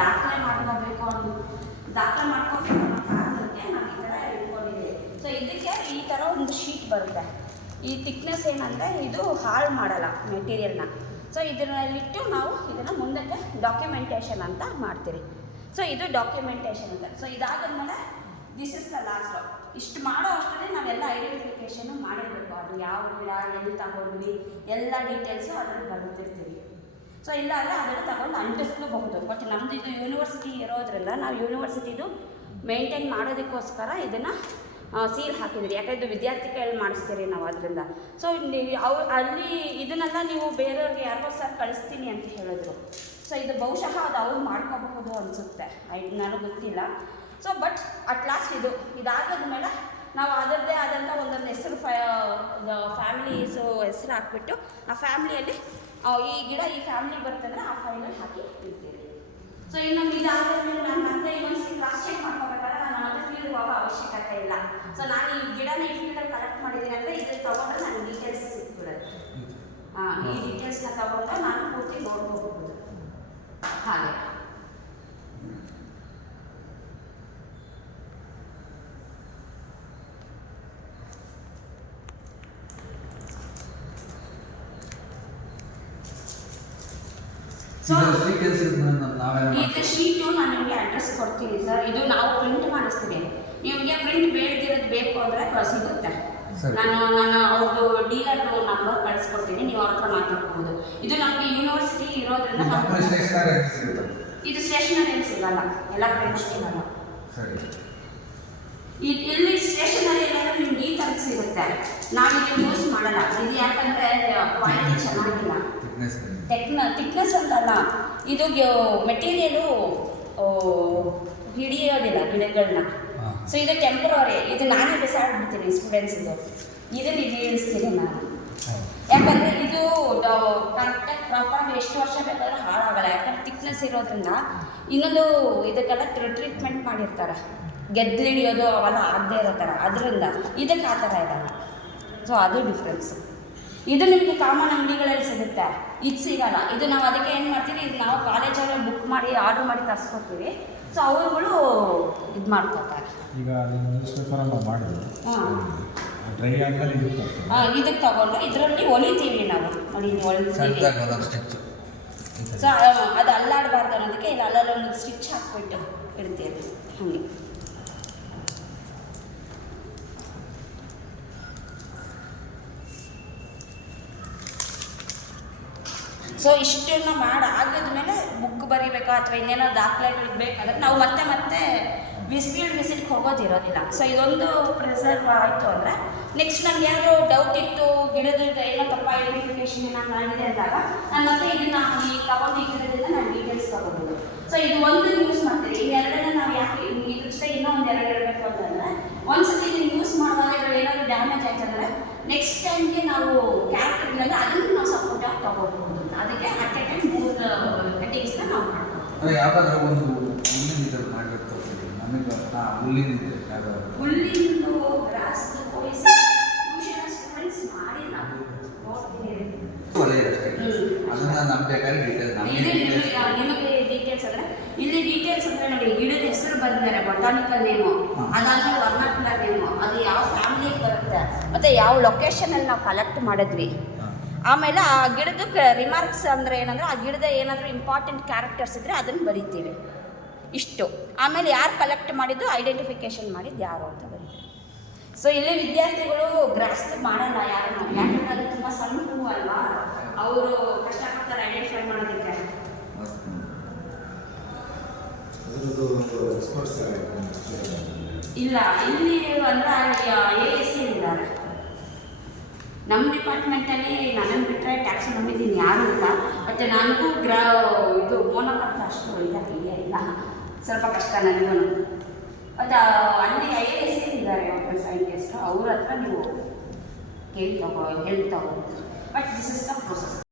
ದಾಖಲೆ ಮಾಡ್ಕೋಬೇಕು ದಾಖಲೆ ಮಾಡ್ಕೋಬೇಕು ಅನ್ನೋ ಕಾರಣಕ್ಕೆ ನಾವು ಈ ಥರ ಇಟ್ಕೊಂಡಿದ್ದೀವಿ. ಸೊ ಇದಕ್ಕೆ ಈ ಥರ ಒಂದು ಶೀಟ್ ಬರುತ್ತೆ. ಈ ಥಿಕ್ನೆಸ್ ಏನಂದರೆ ಇದು ಹಾಳು ಮಾಡಲ್ಲ ಮೆಟೀರಿಯಲ್ನ. ಸೊ ಇದರಲ್ಲಿಟ್ಟು ನಾವು ಇದನ್ನು ಮುಂದಕ್ಕೆ ಡಾಕ್ಯುಮೆಂಟೇಷನ್ ಅಂತ ಮಾಡ್ತೀವಿ. ಸೊ ಇದು ಡಾಕ್ಯುಮೆಂಟೇಷನ್ ಅಂತ. ಸೊ ಇದಾದ್ಮೇಲೆ ದಿಸ್ ಇಸ್ ದ ಲಾಸ್ಟ್. ಇಷ್ಟು ಮಾಡೋ ಅಷ್ಟರಲ್ಲಿ ನಾವೆಲ್ಲ ಐಡೆಂಟಿಫಿಕೇಷನ್ನು ಮಾಡಿರಬೇಕು. ಅದು ಯಾವ ಗಿಡ ಎಲ್ಲಿ ತಗೊಂಡ್ವಿ ಎಲ್ಲ ಡೀಟೇಲ್ಸು ಅದರಲ್ಲಿ ಬರುತ್ತಿರ್ತೀವಿ. ಸೊ ಇಲ್ಲ ಅಂದರೆ ಅದನ್ನು ತಗೊಂಡು ಅಂಟಿಸ್ಕೋಬಹುದು. ಬಟ್ ನಮ್ಮದು ಇದು ಯೂನಿವರ್ಸಿಟಿ ಇರೋದ್ರಿಂದ ನಾವು ಯೂನಿವರ್ಸಿಟಿದು ಮೇಂಟೈನ್ ಮಾಡೋದಕ್ಕೋಸ್ಕರ ಇದನ್ನು ಸೀಲ್ ಹಾಕಿದ್ರಿ. ಯಾಕಂದರೆ ಇದು ವಿದ್ಯಾರ್ಥಿ ಕೈಯಲ್ಲಿ ಮಾಡಿಸ್ತೀರಿ ನಾವು ಅದರಿಂದ. ಸೊ ಅಲ್ಲಿ ಇದನ್ನೆಲ್ಲ ನೀವು ಬೇರೆಯವ್ರಿಗೆ ಯಾರಿಗೋ ಸರ್ ಕಳಿಸ್ತೀನಿ ಅಂತ ಹೇಳಿದ್ರು. ಸೊ ಇದು ಬಹುಶಃ ಅದು ಅವ್ರು ಮಾಡ್ಕೋಬಹುದು ಅನಿಸುತ್ತೆ, ನನಗೆ ಗೊತ್ತಿಲ್ಲ. ಸೊ ಬಟ್ ಅಟ್ ಲಾಸ್ಟ್ ಇದಾದ್ಮೇಲೆ ನಾವು ಅದರದ್ದೇ ಆದಂಥ ಒಂದೊಂದು ಹೆಸರು ಫ್ಯಾಮಿಲೀಸು ಹೆಸರು ಹಾಕ್ಬಿಟ್ಟು ಆ ಫ್ಯಾಮಿಲಿಯಲ್ಲಿ ಈ ಗಿಡ ಈ ಫ್ಯಾಮಿಲಿಗೆ ಬರ್ತಂದ್ರೆ ಆ ಫೈಲಲ್ಲಿ ಹಾಕಿ ಇಡ್ತೀವಿ. ಸೊ ಇನ್ನು ಇದಾದ್ಮೇಲೆ ನಾನು ಮತ್ತೆ ಇನ್ನೊಂದ್ಸತಿ ಕ್ರಾಸ್ ಚೆಕ್ ಮಾಡ್ಕೋಬೇಕಾದ್ರೆ ನಾನು ಮತ್ತೆ ಫೀಲ್ಡ್ ಹೋಗೋ ಅವಶ್ಯಕತೆ ಇಲ್ಲ. ಸೊ ನಾನು ಈ ಗಿಡನ ಈ ಫೀಲ್ಡಲ್ಲಿ ಕಲೆಕ್ಟ್ ಮಾಡಿದ್ದೀನಿ ಅಂದರೆ ಇದು ತೊಗೊಂಡ್ರೆ ನನಗೆ ಡೀಟೇಲ್ಸ್ ಸಿಕ್ಬಿಡುತ್ತೆ. ಈ ಡೀಟೇಲ್ಸ್ನ ತೊಗೊಂಡ್ರೆ ನಾನು ಪೂರ್ತಿ ನೋಡ್ಕೋಬಹುದು. ಹಾಗೆ ಈಗ ಶೀಟು ನಾನು ನಿಮಗೆ ಅಡ್ರೆಸ್ ಕೊಡ್ತೀನಿ ಸರ್. ಇದು ನಾವು ಪ್ರಿಂಟ್ ಮಾಡಿಸ್ತೀನಿ. ನಿಮಗೆ ಪ್ರಿಂಟ್ ಬೇಡದಿರೋದು ಬೇಕು ಅಂದರೆ ಸಿಗುತ್ತೆ. ನಾನು ಅವ್ರದ್ದು ಡೀಲರ್ ನಂಬರ್ ಕಳಿಸ್ಕೊಡ್ತೀನಿ, ನೀವು ಅವ್ರ ಹತ್ರ ಮಾತಾಡ್ಬೋದು. ಇದು ನಮಗೆ ಯೂನಿವರ್ಸಿಟಿ ಇರೋದ್ರಿಂದ ಇದು ಸ್ಟೇಷನರಿಯಲ್ಲಿ ಸಿಗಲ್ಲ, ಎಲ್ಲ ಪ್ರಿಂಟ್ ಸಿಗಲ್ಲ. ಇಲ್ಲಿ ಸ್ಟೇಷನರಿ ಏನಾದರೂ ನಿಮ್ಗೆ ಈ ಥರದ್ದು ಸಿಗುತ್ತೆ. ನಾವು ಇದನ್ನು ಯೂಸ್ ಮಾಡಲ್ಲ. ಇದು ಯಾಕಂದರೆ ಕ್ವಾಲಿಟಿ ಚೆನ್ನಾಗಿಲ್ಲ. ಥಿಕ್ನೆಸ್ ಅಂತಲ್ಲ, ಇದು ಮೆಟೀರಿಯಲು ಹಿಡಿಯೋದಿಲ್ಲ ಗಿಡಗಳನ್ನ. ಸೊ ಇದು ಟೆಂಪ್ರವರಿ. ಇದು ನಾನೇ ಬಿಸಾಡ್ಬಿಡ್ತೀನಿ ಸ್ಟೂಡೆಂಟ್ಸಿದು. ಇದನ್ನು ಇಳಿಸ್ತೀನಿ ನಾನು. ಯಾಕಂದರೆ ಇದು ಕರೆಕ್ಟಾಗಿ ಪ್ರಾಪರಾಗಿ ಎಷ್ಟು ವರ್ಷ ಬೇಕಾದರೂ ಹಾಳಾಗಲ್ಲ. ಯಾಕಂದರೆ ಥಿಕ್ನೆಸ್ ಇರೋದ್ರಿಂದ. ಇನ್ನೊಂದು ಇದಕ್ಕೆಲ್ಲ ಟ್ರೀಟ್ಮೆಂಟ್ ಮಾಡಿರ್ತಾರೆ, ಗೆದ್ದು ಹಿಡಿಯೋದು ಅವೆಲ್ಲ ಆಗದೆ ಇರೋ ಥರ. ಅದರಿಂದ ಇದಕ್ಕೆ ಆ ಥರ ಇರಲ್ಲ. ಸೊ ಅದು ಡಿಫ್ರೆನ್ಸು. ಇದು ನಿಮಗೆ ಕಾಮನ್ ಅಂಗಡಿಗಳಲ್ಲಿ ಸಿಗುತ್ತೆ, ಇದು ಸಿಗಲ್ಲ. ಇದು ನಾವು ಅದಕ್ಕೆ ಏನು ಮಾಡ್ತೀವಿ, ಇದು ನಾವು ಕಾಲೇಜಲ್ಲಿ ಬುಕ್ ಮಾಡಿ ಆರ್ಡ್ರ್ ಮಾಡಿ ತರಿಸ್ಕೊಡ್ತೀವಿ. ಸೊ ಅವರುಗಳು ಇದು ಮಾಡ್ಕೊತಾರೆ. ಈಗ ನ್ಯೂಸ್ ಪೇಪರನ್ನು ಮಾಡಿದ್ರು ಡ್ರೈ ಆದಮೇಲೆ ಇದಕ್ಕೆ ತಗೊಂಡು ಇದರಲ್ಲಿ ಹೊಲಿತೀವಿ ನಾವು. ನೋಡಿ ಇದು ಹೊಲಿತೀವಿ. ಸೊ ಅದು ಅಲ್ಲಾಡಬಾರ್ದು ಅನ್ನೋದಕ್ಕೆ ಇಲ್ಲಿ ಅಲ್ಲೊಂದು ಸ್ಟಿಚ್ ಹಾಕ್ಬಿಟ್ಟು ಇಡ್ತೀವಿ ಹಾಗೆ. ಸೊ ಇಷ್ಟನ್ನು ಆಗಿದ್ಮೇಲೆ ಬುಕ್ ಬರೀಬೇಕಾ ಅಥವಾ ಇನ್ನೇನೋ ದಾಖಲೆಗಳಿಗೆ ಬೇಕಾದ್ರೆ ನಾವು ಮತ್ತೆ ವಿಸಿಟ್ಗೆ ಹೋಗೋದಿರೋದಿಲ್ಲ. ಸೊ ಇದೊಂದು ಪ್ರಿಸರ್ವ್ ಆಯಿತು ಅಂದರೆ ನೆಕ್ಸ್ಟ್ ನನಗೆ ಏನಾದರೂ ಡೌಟ್ ಇತ್ತು, ಗಿಡದ ಏನೋ ತಪ್ಪ ಐಡೆಂಟಿಫಿಕೇಷನ್ ಏನಾದ್ರು ಮಾಡಿದೆ ಅಂದಾಗ ನಾನು ಮತ್ತೆ ಇದನ್ನು ಈ ತಗೊಂಡು ಈ ಗಿಡದಿಂದ ನಾನು ಡೀಟೇಲ್ಸ್ ತೊಗೋಬೋದು. ಸೊ ಇದು ಒಂದು ಯೂಸ್ ಮಾಡ್ತೀವಿ. ಇನ್ನೆರಡನ್ನ ನಾವು ಯಾಕೆ ಇದ್ರ ಜೊತೆ ಇನ್ನೂ ಒಂದೆರಡು ಇರಬೇಕು ಅಂತಂದರೆ ಒಂದ್ಸತಿ ಇದನ್ನು ಯೂಸ್ ಮಾಡುವಾಗ ಇದರಲ್ಲಿ ಏನಾದರೂ ಡ್ಯಾಮೇಜ್ ಆಯ್ತು ಅಂದರೆ ನೆಕ್ಸ್ಟ್ ಟೈಮ್ಗೆ ನಾವು ಕ್ಯಾರೆಕ್ಟರ್ನಲ್ಲಿ ಅದನ್ನು ನಾವು ಸಪೋರ್ಟಾಗಿ ತೊಗೋಬೋದು. ಅದಕ್ಕೆ ಅಟ್ ಎ ಟೈಮ್ 3 ಕಟ್ಟಿಂಗ್ಸ್ನ ನಾವು ಮಾಡ್ತೀವಿ. ಯಾವುದಾದ್ರೂ ಒಂದು ಹುಲ್ಲಿಂದು ಮಾಡಬೇಕು ಹುಲ್ಲಿಂದು ಗ್ರಾಸ್ದು ಕೊಡಿಸಿ ಟ್ಯೂಷನ್ ಸ್ಟೂಡೆಂಟ್ಸ್ ಮಾಡಿಲ್ಲ, ನೋಡ್ತೀನಿ. ನಿಮಗೆ ಡೀಟೇಲ್ಸ್ ಅಂದರೆ ಇಲ್ಲಿ ಡೀಟೇಲ್ಸ್ ಅಂದರೆ ನೋಡಿ, ಗಿಡದ ಹೆಸರು ಬಂದಿದ್ದಾರೆ, ಬೊಟಾನಿಕಲ್ ನೇಮು, ಅದಾದ್ಮೇಲೆ ವರ್ನಾಕ್ಯುಲರ್ ನೇಮು, ಅದು ಯಾವ ಫ್ಯಾಮಿಲಿಗೆ ಬರುತ್ತೆ, ಮತ್ತು ಯಾವ ಲೊಕೇಶನಲ್ಲಿ ನಾವು ಕಲೆಕ್ಟ್ ಮಾಡಿದ್ವಿ. ಆಮೇಲೆ ಆ ಗಿಡದ ರಿಮಾರ್ಕ್ಸ್ ಅಂದರೆ ಏನಂದರೆ ಆ ಗಿಡದ ಏನಾದರೂ ಇಂಪಾರ್ಟೆಂಟ್ ಕ್ಯಾರೆಕ್ಟರ್ಸ್ ಇದ್ದರೆ ಅದನ್ನು ಬರೀತೀವಿ. ಇಷ್ಟು. ಆಮೇಲೆ ಯಾರು ಕಲೆಕ್ಟ್ ಮಾಡಿದ್ದು ಐಡೆಂಟಿಫಿಕೇಷನ್ ಮಾಡಿದ್ದು ಯಾರು ಅಂತ ಬರೀತೀವಿ. ಸೊ ಇಲ್ಲಿ ವಿದ್ಯಾರ್ಥಿಗಳು ಗ್ರಾಸ್ಪ್ ಮಾಡಲ್ಲ ಯಾರು, ಯಾಕಂದರೆ ಅದು ತುಂಬ ಸಣ್ಣ ಹೂವು ಅಲ್ವಾ, ಅವರು ಕಷ್ಟಪಡ್ತಾರೆ ಐಡೆಂಟಿಫೈ ಮಾಡೋದಕ್ಕೆ. ಇಲ್ಲ, ಇಲ್ಲಿ ಅಂದರೆ ASC ಇದ್ದಾರೆ. ನಮ್ಮ ಡಿಪಾರ್ಟ್ಮೆಂಟಲ್ಲಿ ನನ್ನನ್ನು ಬಿಟ್ಟರೆ ಟ್ಯಾಕ್ಸಿ ನಂಬಿದ್ದೀನಿ ಯಾರೂ ಇಲ್ಲ. ಮತ್ತು ನನಗೂ ಇದು ಮೋನೋಕರ್ತ ಅಷ್ಟು ಐಡಿಯಾ ಇಲ್ಲ, ಸ್ವಲ್ಪ ಕಷ್ಟ ನನಗೂ. ಮತ್ತು ಅಲ್ಲಿ ASC ಇದ್ದಾರೆ ಸೈಂಟಿಸ್ಟು, ಅವ್ರ ಹತ್ರ ನೀವು ಹೇಳ್ತಾವೆ. But this is the process.